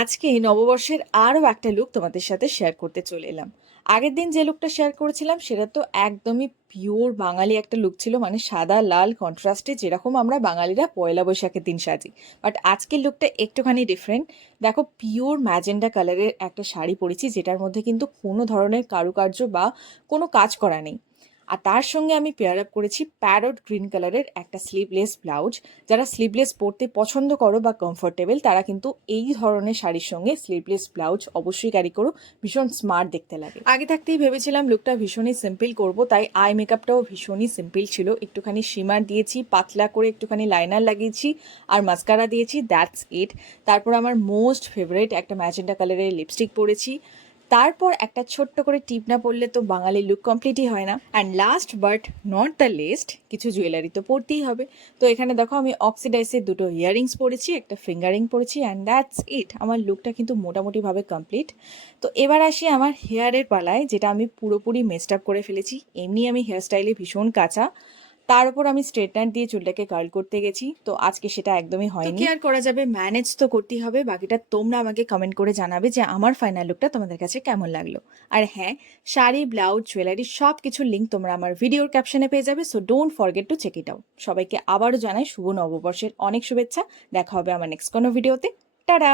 আজকে নববর্ষের আরও একটা লুক তোমাদের সাথে শেয়ার করতে চলে এলাম। আগের দিন যে লুকটা শেয়ার করেছিলাম সেটা তো একদমই পিওর বাঙালি একটা লুক ছিল, মানে সাদা লাল কন্ট্রাস্টে, যেরকম আমরা বাঙালিরা পয়লা বৈশাখের দিন সাজি। বাট আজকের লুকটা একটুখানি ডিফারেন্ট। দেখো, পিওর ম্যাজেন্ডা কালারের একটা শাড়ি পরেছি, যেটার মধ্যে কিন্তু কোনো ধরনের কারুকার্য বা কোনো কাজ করা নেই। আর তার সঙ্গে আমি পেয়ার আপ করেছি প্যারট গ্রিন কালারের একটা স্লিভলেস ব্লাউজ। যারা স্লিভলেস পরতে পছন্দ করো বা কমফোর্টেবল, তারা কিন্তু এই ধরনের শাড়ির সঙ্গে স্লিভলেস ব্লাউজ অবশ্যই ক্যারি করো, ভীষণ স্মার্ট দেখতে লাগে। আগে থাকতেই ভেবেছিলাম লুকটা ভীষণই সিম্পল করব, তাই আই মেকআপটাও ভীষণই সিম্পল ছিল। একটুখানি শিমার দিয়েছি, পাতলা করে একটুখানি লাইনার লাগিয়েছি, আর মাস্কারা দিয়েছি, দ্যাটস ইট। তারপর আমার মোস্ট ফেভারিট একটা ম্যাজেন্ডা কালারের লিপস্টিক পরেছি। তারপর একটা ছোট্ট করে টিপ না পরলে তো বাঙালির লুক কমপ্লিটই হয় না। And last but not the least, কিছু জুয়েলারি তো পরতেই হবে। তো এখানে দেখো, আমি অক্সিডাইসের দুটো ইয়াররিংস পরেছি, একটা ফিঙ্গারিং পরেছি, অ্যান্ড দ্যাটস ইট। আমার লুকটা কিন্তু মোটামুটিভাবে কমপ্লিট। তো এবার আসি আমার হেয়ারের পালায়, যেটা আমি পুরোপুরি মেস্ট আপ করে ফেলেছি। এমনি আমি হেয়ার স্টাইলে ভীষণ কাঁচা, তার উপর আমি স্ট্রেটনার দিয়ে চুলটাকে কার্ল করতে গেছি, তো আজকে সেটা একদমই হয়নি। কি আর করা যাবে, ম্যানেজ তো করতেই হবে। বাকিটা তোমরা আমাকে কমেন্ট করে জানাবে যে আমার ফাইনাল লুকটা তোমাদের কাছে কেমন লাগলো। আর হ্যাঁ, শাড়ি, ব্লাউজ, জুয়েলারি সব কিছুর লিঙ্ক তোমরা আমার ভিডিওর ক্যাপশনে পেয়ে যাবে, so don't forget to check it out. সবাইকে আবারও জানাই শুভ নববর্ষের অনেক শুভেচ্ছা। দেখা হবে আমার নেক্সট কোনো ভিডিওতে। টাটা।